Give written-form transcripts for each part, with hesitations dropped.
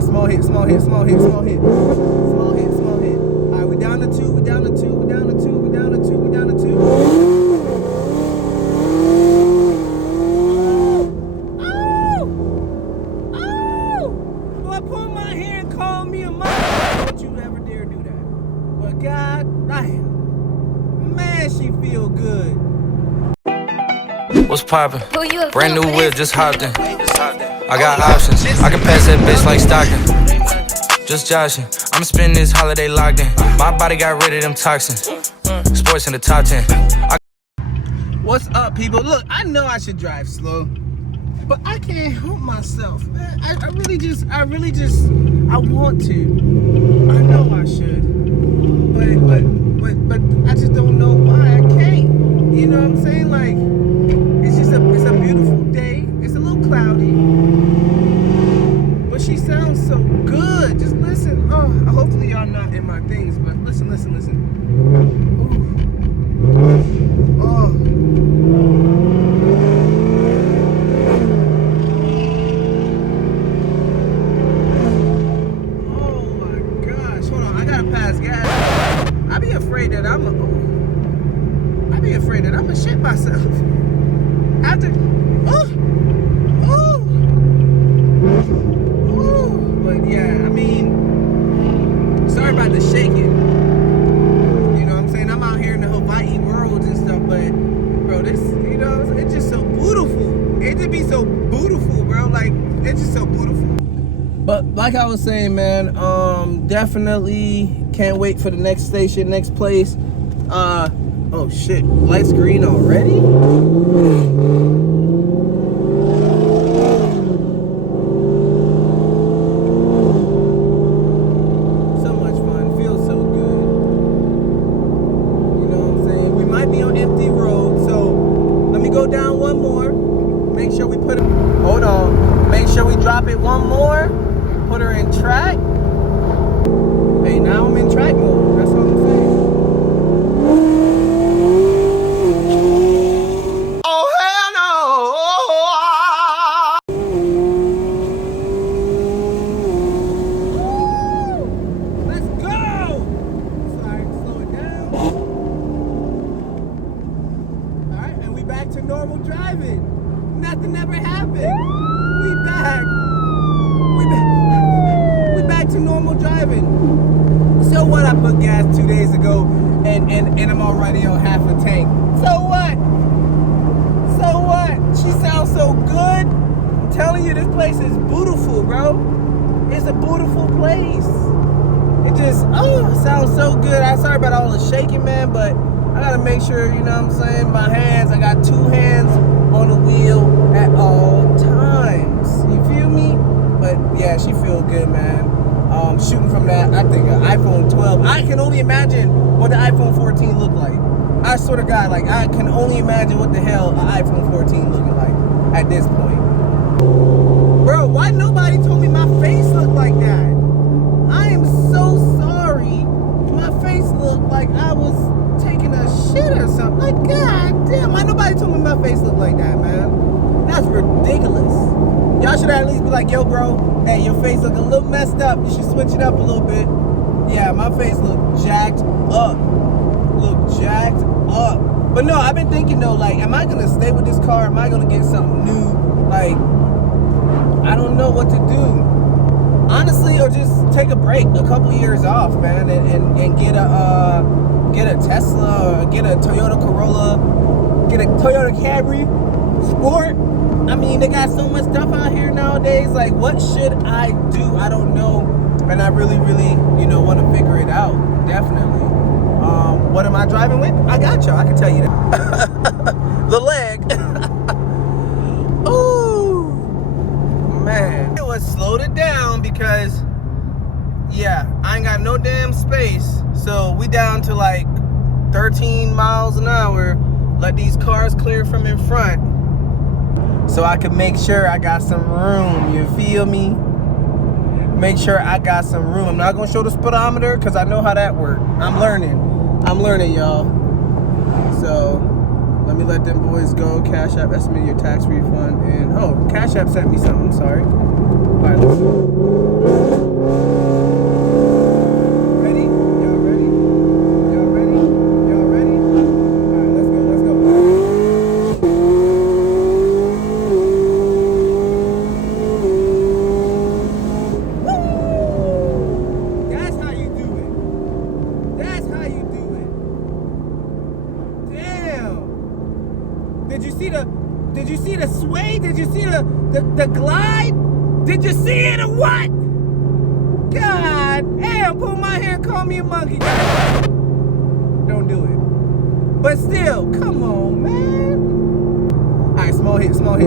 right, small hit. All right, we down to two. Boy, pull my hair and call me a mother. Don't you ever dare do that. But God damn, man, she feel good. What's poppin'? Brand new whip, just hopped in. I got options. I can pass that bitch like Stockton. Just joshing. I'ma spend this holiday locked in. My body got rid of them toxins. Sports in the top 10. What's up, people? Look, I know I should drive slow, but I can't help myself, man. I really just, I want to. I know I should, but I just don't know why I can't. You know what I'm saying? Like, it's a beautiful day. It's a little cloudy, but she sounds so good. Just listen. Oh, hopefully y'all not in my things, but listen. Ooh. Oh. Afraid that I'm gonna shit myself after. But yeah, I mean, sorry about the shaking. You know what I'm saying? I'm out here in the Hawaii world and stuff, but bro, this, you know, it's just so beautiful. It just be so beautiful, bro. Like, it's just so beautiful. But like I was saying, man, definitely can't wait for the next station, next place. Oh shit, lights green already? So much fun, feels so good. You know what I'm saying? We might be on empty road, so let me go down one more. Make sure we put it, hold on. Make sure we drop it one more. Put her in track. Hey, now I'm in track mode, that's what I'm saying. To normal driving. Nothing ever happened. We back to normal driving. So what? I put gas 2 days ago and I'm already on half a tank. So what? She sounds so good. I'm telling you, this place is beautiful, bro. It's a beautiful place. It just, sounds so good. I'm sorry about all the shaking, man, but I gotta make sure, you know what I'm saying, my hands, I got 2 hands on the wheel at all times. You feel me? But yeah, she feels good, man. Shooting from that, I think an iPhone 12. I can only imagine what the iPhone 14 looked like. I swear to God, like, I can only imagine what the hell an iPhone 14 looking like at this point. Bro, why nobody told me my face looked like that? I am so sorry. My face looked like I was taking a shit or something. Like, god damn, why nobody told me my face looked like that, man? That's ridiculous. Y'all should at least be like, yo, bro, hey, your face look a little messed up. You should switch it up a little bit. Yeah, my face look jacked up. But no, I've been thinking though, like, am I gonna stay with this car? Am I gonna get something new? Like, I don't know what to do. Honestly, or just take a break, a couple years off, man, and get a Tesla, or get a Toyota Corolla, get a Toyota Camry Sport. I mean, they got so much stuff out here nowadays. Like, what should I do? I don't know, and I really, you know, want to figure it out. Definitely. What am I driving with? I got y'all. I can tell you that. The leg. Ooh, man. It was slowed it down because, yeah, I ain't got no damn space. So we down to like 13 miles an hour. Let these cars clear from in front so I can make sure I got some room. You feel me? Make sure I got some room. I'm not gonna show the speedometer because I know how that works. I'm learning, y'all. So let me let them boys go. Cash App, estimate your tax refund. And Cash App sent me something, sorry. All right, let's go. Did you see the glide? Did you see it or what? God damn, pull my hair and call me a monkey. Don't do it. But still, come on, man. All right, small hit. All right,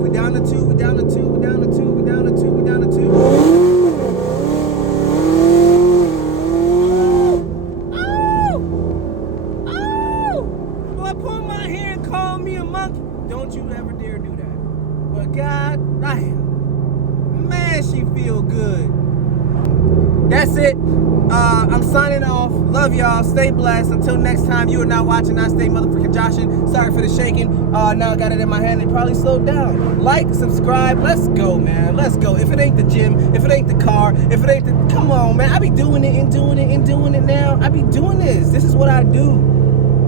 we down to two. Boy, pull my hair and call me a monkey. Don't you ever dare do that. But God damn, man, she feel good. That's it. I'm signing off. Love y'all. Stay blessed. Until next time, you are not watching. I stay motherfucking joshing. Sorry for the shaking. Now I got it in my hand. It probably slowed down. Like, subscribe. Let's go, man. Let's go. If it ain't the gym, if it ain't the car, if it ain't the... Come on, man. I be doing it and doing it now. I be doing this. This is what I do.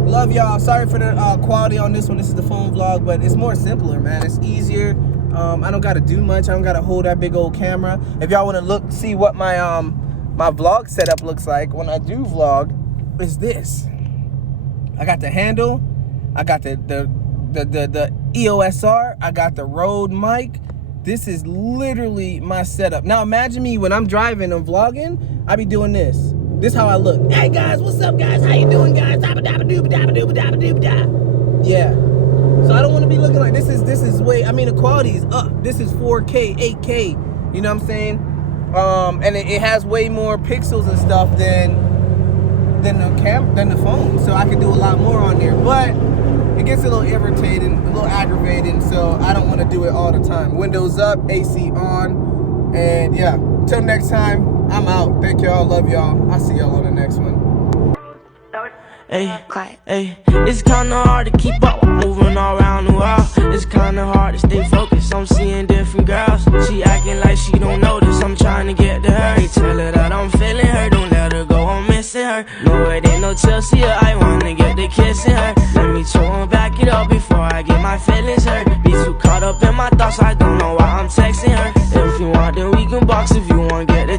Love y'all. Sorry for the quality on this one. This is the phone vlog, but it's more simpler, man. It's easier. I don't got to do much. I don't got to hold that big old camera. If y'all want to see what my my vlog setup looks like when I do vlog, is this. I got the handle, I got the EOSR, I got the Rode mic. This is literally my setup. Now imagine me when I'm driving and vlogging, I be doing this. This is how I look. Hey guys, what's up guys? How you doing guys? Yeah. So I don't want to be looking like this is way, I mean the quality is up. This is 4K, 8K, you know what I'm saying? And it has way more pixels and stuff than the phone, so I can do a lot more on there. But it gets a little irritating, a little aggravating, so I don't want to do it all the time. Windows up, AC on, and yeah. Till next time, I'm out. Thank y'all, love y'all. I'll see y'all on the next one. Hey, it's kinda hard to keep up, moving all around the world. It's kinda hard to stay focused, I'm seeing different girls. She acting like she don't notice, I'm trying to get to her. Hey, tell her that I'm feeling her, don't let her go, I'm missing her. No, it ain't no Chelsea, I wanna get the kissing her. Let me chill and back it up before I get my feelings hurt. Be too caught up in my thoughts, I don't know why I'm texting her. If you want, then we can box, if you want, get the